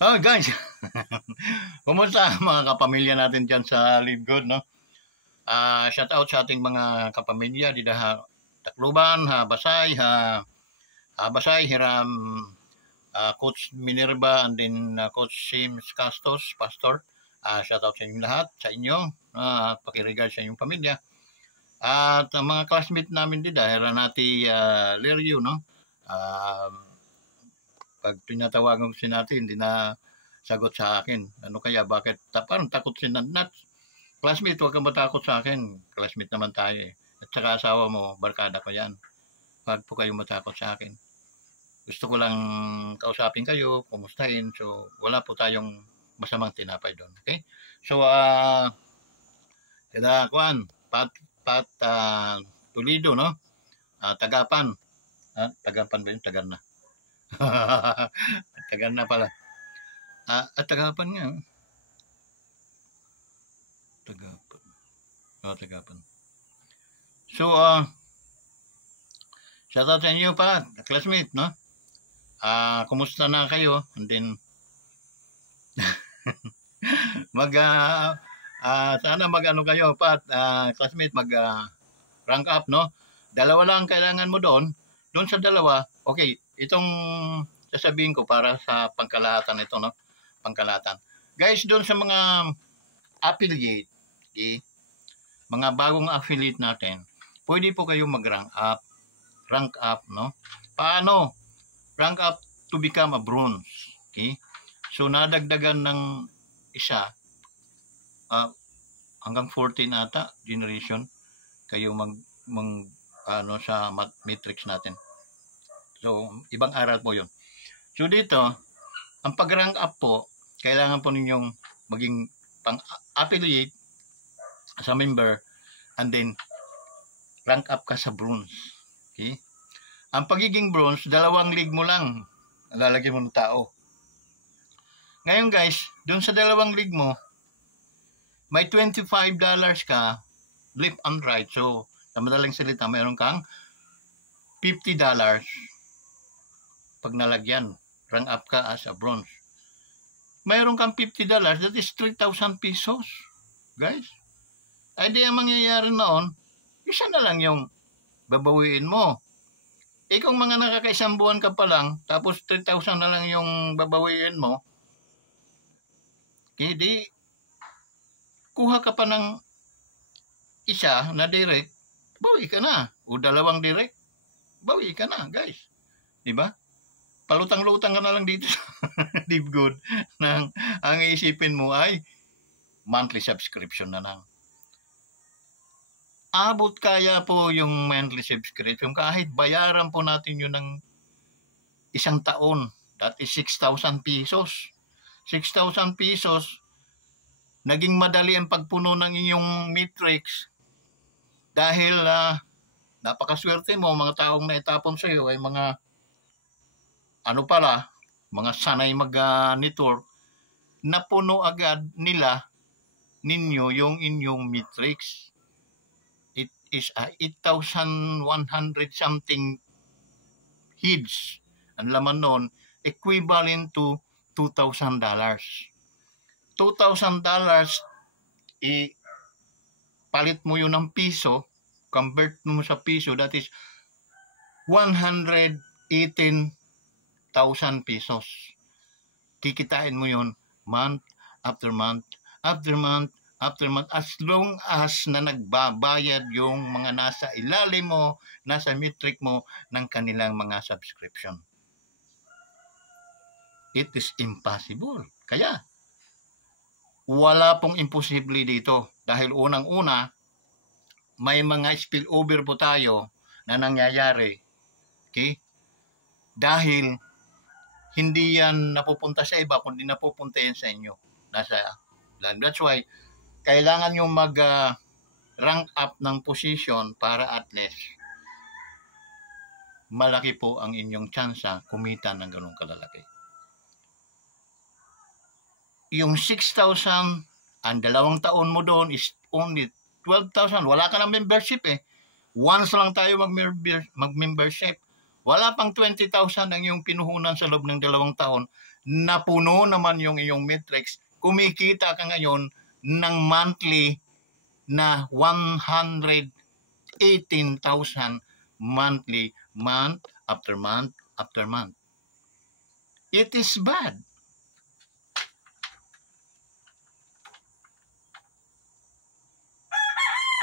Oh, guys. Kumusta mga kapamilya natin dyan sa Live Good, no? Shout out sa ating mga kapamilya di ha Tacloban, Basay, Hiram, Coach Minerva, and then Coach Sims Castos, Pastor. Shout out sa inyo lahat, sa inyo, pakirigal sa inyong pamilya. At mga classmate namin dito, Heranati Lerio, no? Pag tinatawagan ko si natin, hindi na sagot sa akin. Ano kaya, bakit? Parang takot si Nat. Classmate, huwag kang matakot sa akin. Classmate naman tayo eh. At saka asawa mo, barkada ko yan. Huwag po kayo matakot sa akin. Gusto ko lang kausapin kayo, kumustahin. So, wala po tayong masamang tinapay doon. Okay? So, Toledo, no? Tagapan. Tagapan ba yun? Tagan na. Tagan na pala. At Tagapan nga. Tagapan. So, shout out sa inyo pa, classmate, no? Kumusta na kayo? And then, sana mag-ano kayo, Pat, classmate, rank up, no? Dalawa lang kailangan mo doon. Doon sa dalawa, okay, itong sasabihin ko para sa pangkalahatan ito, no? Pangkalahatan. Guys, doon sa mga affiliate, okay? Mga bagong affiliate natin, pwede po kayo mag-rank up, no? Paano? Rank up to become a bronze, okay? So, nadagdagan ng isa, hanggang 14 ata, generation, kayo sa matrix natin. So, ibang aral po yun. So, dito, ang pag-rank up po, kailangan po ninyong maging pang-affiliate sa member and then rank up ka sa bronze. Okay? Ang pagiging bronze, 2 league mo lang lalagyan mo ng tao. Ngayon guys, dun sa 2 league mo, may $25 ka left and right. So, sa madaling salita, mayroon kang $50 pag nalagyan. Rank up ka as a bronze. Mayroon kang $50, that is 3,000 pesos. Guys, ay di ang mangyayari noon, isa na lang yung babawiin mo. Kung mga nakakaisang buwan ka pa lang, tapos 3,000 na lang yung babawiin mo, hindi, kuha ka pa ng isa na direct, bawi ka na. O 2 direct, bawi ka na, guys. Diba? Palutang-lutang ka na lang dito sa Live Good. Ang iisipin mo ay monthly subscription na lang. Abot kaya po yung monthly subscription kahit bayaran po natin yun ng 1 taon. That is 6,000 pesos. 6,000 pesos, naging madali ang pagpuno ng inyong matrix dahil napakaswerte mo, mga taong naitapon sa iyo ay mga mga sanay mag-network, napuno agad ninyo yung inyong matrix. It is 8,100 something heads. Ang laman nun, equivalent to $2,000. $2,000, palit mo yun ng piso, convert mo sa piso, that is 118,000 pesos. Kikitain mo yun month after month, after month, after month, as long as na nagbabayad yung mga nasa ilalim mo, nasa metric mo ng kanilang mga subscription. It is impossible. Kaya, wala pong imposible dito. Dahil unang-una, may mga spillover po tayo na nangyayari. Okay? Dahil, hindi yan napupunta sa iba, kundi napupunta yan sa inyo. That's why, kailangan nyo mag-rank up ng position para at least malaki po ang inyong tsansa kumita ng ganun kalalaki. Yung 6,000, ang 2 taon mo doon is only 12,000. Wala ka ng membership eh. Once lang tayo mag-membership. Wala pang 20,000 ang yung pinuhunan sa loob ng 2 taon. napuno naman yung iyong matrix, kumikita ka ngayon ng monthly na 118,000 monthly, month after month after month. It is bad.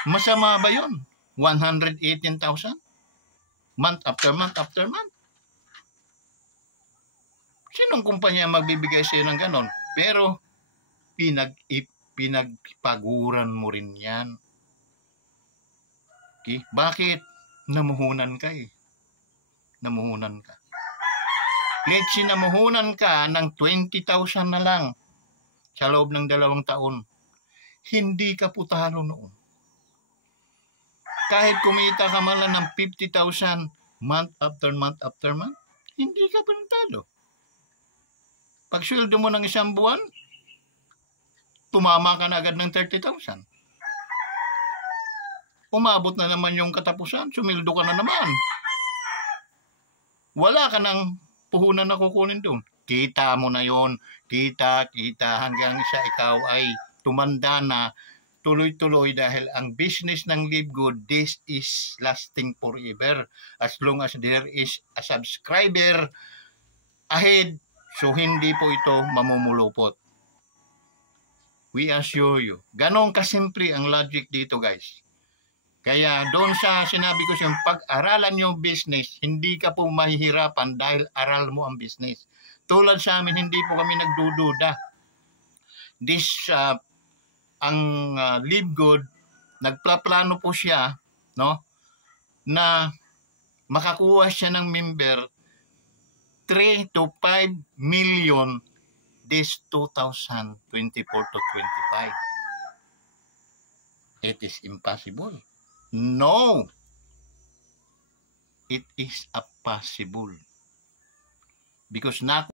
Masama ba yun? 118,000? Month after month after month? Sinong kumpanya magbibigay sa'yo ng ganon? Pero, pinagpaguran mo rin yan. Okay? Bakit? Namuhunan ka eh. Namuhunan ka. Let's say namuhunan ka ng 20,000 na lang sa loob ng 2 taon. Hindi ka putalo noon. Kahit kumita ka man lang ng 50,000 month after month after month, hindi ka panatalo. Pag sweldo mo ng 1 buwan, tumama ka na agad ng 30,000. Umabot na naman yung katapusan, sumildo ka na naman. Wala ka ng puhunan na kukunin doon. Kita mo na yon, kita hanggang sa ikaw ay tumanda na, tuloy-tuloy dahil ang business ng Live Good, this is lasting forever as long as there is a subscriber ahead, so hindi po ito mamumulupot. We assure you. Ganon kasimple ang logic dito, guys. Kaya doon sa sinabi ko yung pag-aralan yung business, hindi ka po mahihirapan dahil aral mo ang business. Tulad sa amin, hindi po kami nagdududa. Ang Live Good, nagplaplano po siya, no, na makakuha siya ng member 3 to 5 million this 2024 to 25. It is impossible. No! It is a possible. Because